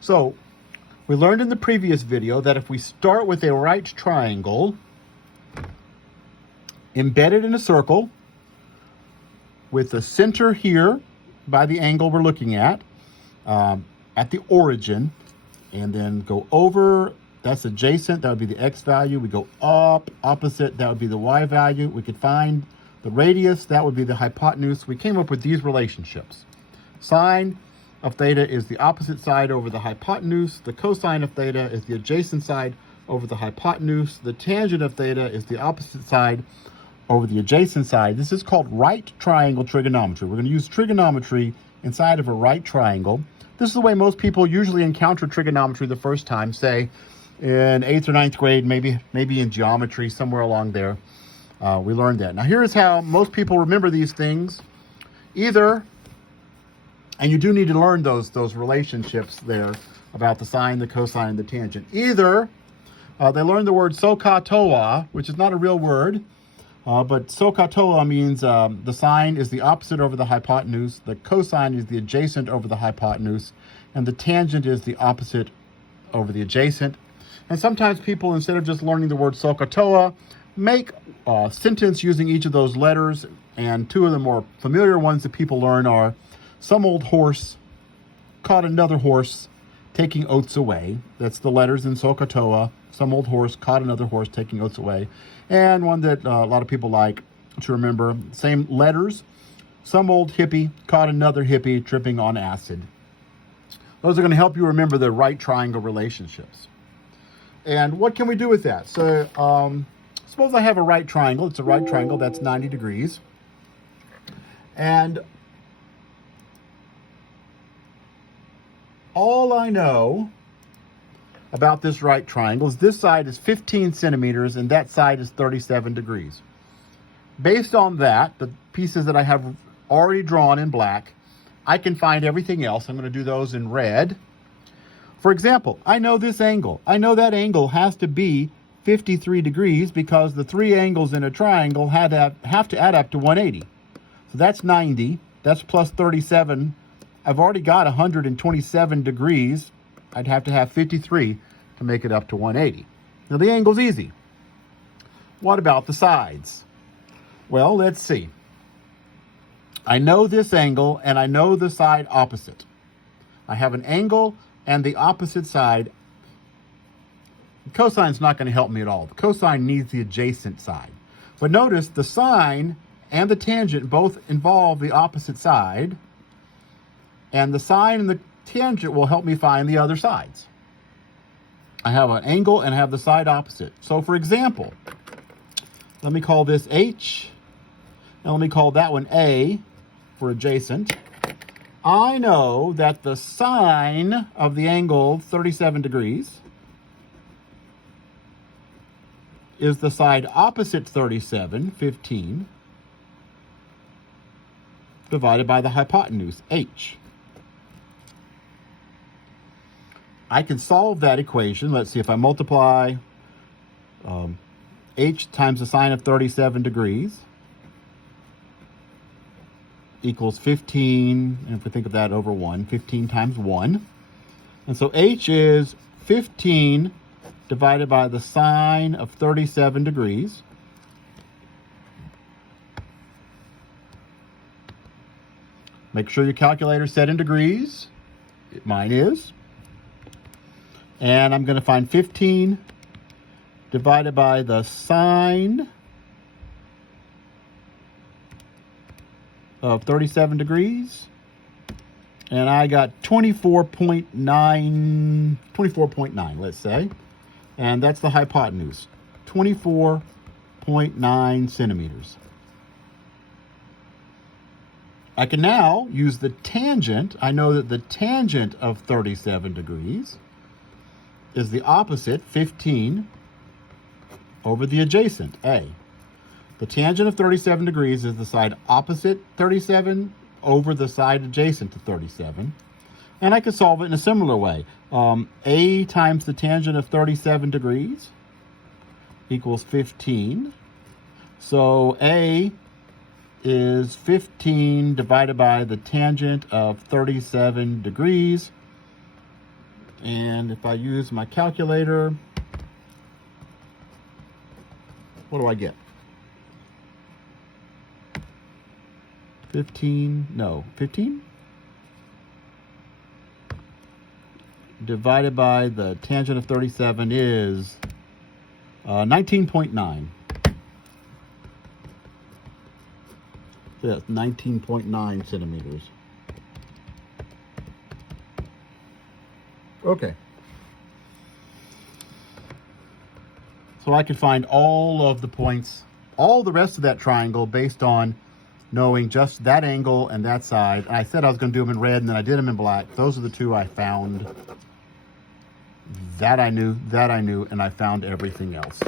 So we learned in the previous video that if we start with a right triangle embedded in a circle with the center here by the angle we're looking at the origin, and then go over, that's adjacent, that would be the x value. We go up, opposite, that would be the y value. We could find the radius, that would be the hypotenuse. We came up with these relationships. Sine of theta is the opposite side over the hypotenuse. The cosine of theta is the adjacent side over the hypotenuse. The tangent of theta is the opposite side over the adjacent side. This is called right triangle trigonometry. We're going to use trigonometry inside of a right triangle. This is the way most people usually encounter trigonometry the first time, say in 8th or 9th grade, maybe in geometry, somewhere along there. We learned that. Now here's how most people remember these things. Either, and you do need to learn those relationships there about the sine, the cosine, the tangent. Either they learn the word SOHCAHTOA, which is not a real word, but SOHCAHTOA means the sine is the opposite over the hypotenuse, the cosine is the adjacent over the hypotenuse, and the tangent is the opposite over the adjacent. And sometimes people, instead of just learning the word SOHCAHTOA, make a sentence using each of those letters. And two of the more familiar ones that people learn are, some old horse caught another horse taking oats away. That's the letters in SOHCAHTOA. Some old horse caught another horse taking oats away. And one that a lot of people like to remember, same letters. Some old hippie caught another hippie tripping on acid. Those are going to help you remember the right triangle relationships. And what can we do with that? So suppose I have a right triangle. It's a right triangle that's 90 degrees. And all I know about this right triangle is this side is 15 centimeters and that side is 37 degrees. Based on that, the pieces that I have already drawn in black, I can find everything else. I'm going to do those in red. For example, I know this angle. I know that angle has to be 53 degrees because the three angles in a triangle have to add up to 180. So that's 90. That's plus 37. I've already got 127 degrees. I'd have to have 53 to make it up to 180. Now the angle's easy. What about the sides? Well, let's see. I know this angle and I know the side opposite. I have an angle and the opposite side. The cosine's not going to help me at all. The cosine needs the adjacent side. But notice the sine and the tangent both involve the opposite side. And the sine and the tangent will help me find the other sides. I have an angle and I have the side opposite. So for example, let me call this H, and let me call that one A for adjacent. I know that the sine of the angle 37 degrees is the side opposite 37, 15, divided by the hypotenuse, H. I can solve that equation. Let's see, if I multiply H times the sine of 37 degrees equals 15, and if we think of that over 1, 15 times 1. And so H is 15 divided by the sine of 37 degrees. Make sure your calculator's set in degrees. Mine is. And I'm going to find 15 divided by the sine of 37 degrees. And I got 24.9, let's say. And that's the hypotenuse, 24.9 centimeters. I can now use the tangent. I know that the tangent of 37 degrees is the opposite, 15, over the adjacent, A. The tangent of 37 degrees is the side opposite 37 over the side adjacent to 37. And I could solve it in a similar way. A times the tangent of 37 degrees equals 15. So A is 15 divided by the tangent of 37 degrees And if I use my calculator, what do I get? 15, no, 15? Divided by the tangent of 37 is 19.9. So that's 19.9 centimeters. Okay. So I could find all of the points, all the rest of that triangle based on knowing just that angle and that side. And I said I was going to do them in red, and then I did them in black. Those are the two I found. That I knew, and I found everything else.